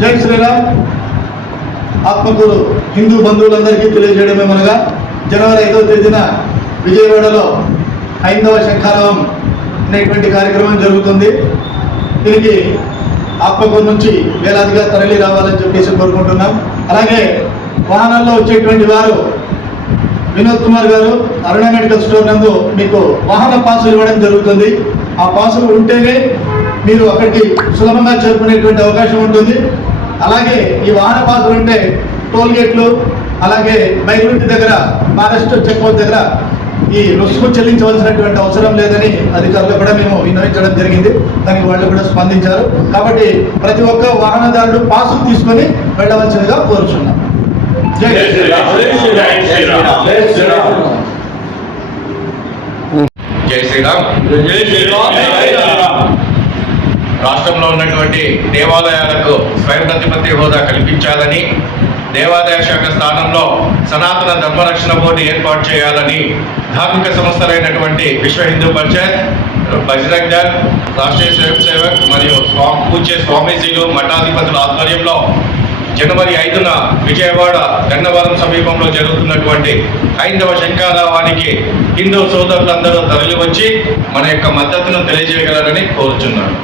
జై శ్రీరామ్. ఆత్మకూరు హిందూ బంధువులందరికీ తెలియజేయడమేమనగా జనవరి ఐదవ తేదీన విజయవాడలో హైందవ శంఖారావం అనేటువంటి కార్యక్రమం జరుగుతుంది. దీనికి ఆత్మకూరు నుంచి వేలాదిగా తరలి రావాలని చెప్పేసి కోరుకుంటున్నాం. అలాగే వాహనాల్లో వచ్చేటువంటి వారు వినోద్ కుమార్ గారు అరుణ మెడికల్ స్టోర్ నందు మీకు వాహన పాసులు ఇవ్వడం జరుగుతుంది. ఆ పాసులు ఉంటేనే మీరు అక్కడికి సులభంగా చేరుకునేటువంటి అవకాశం ఉంటుంది. అలాగే ఈ వాహన పాసులు ఉంటే టోల్ గేట్లు అలాగే బైరుంటి దగ్గర మహారాష్ట్ర చెక్ పోస్ట్ దగ్గర ఈ రుసుము చెల్లించవలసినటువంటి అవసరం లేదని అధికారులు కూడా మేము విన్నవించడం జరిగింది. దానికి వాళ్ళు కూడా స్పందించారు. కాబట్టి ప్రతి ఒక్క వాహనదారుడు పాసులు తీసుకొని వెళ్ళవలసిందిగా కోరుచున్నాం. జై జై శ్రీరామ్. జై శ్రీరామ్. జై శ్రీరామ్. జై శ్రీరామ్ జై శ్రీరామ్. రాష్ట్రంలో ఉన్నటువంటి దేవాలయాలకు స్వయం ప్రతిపత్తి హోదా కల్పించాలని దేవాదాయ శాఖ స్థానంలో సనాతన ధర్మరక్షణ బోర్డు ఏర్పాటు చేయాలని ధార్మిక సంస్థలైనటువంటి విశ్వ హిందూ పరిషత్ బజరంగ్ దళ్ రాష్ట్రీయ స్వయం సేవక్ మరియు స్వామి పూజే స్వామీజీలు మఠాధిపతుల ఆధ్వర్యంలో జనవరి ఐదున విజయవాడ గన్నవరం సమీపంలో జరుగుతున్నటువంటి హైందవ శంకారావానికి హిందూ సోదరులందరూ తరలివచ్చి మన యొక్క మద్దతును తెలియజేయగలరని కోరుచున్నాను.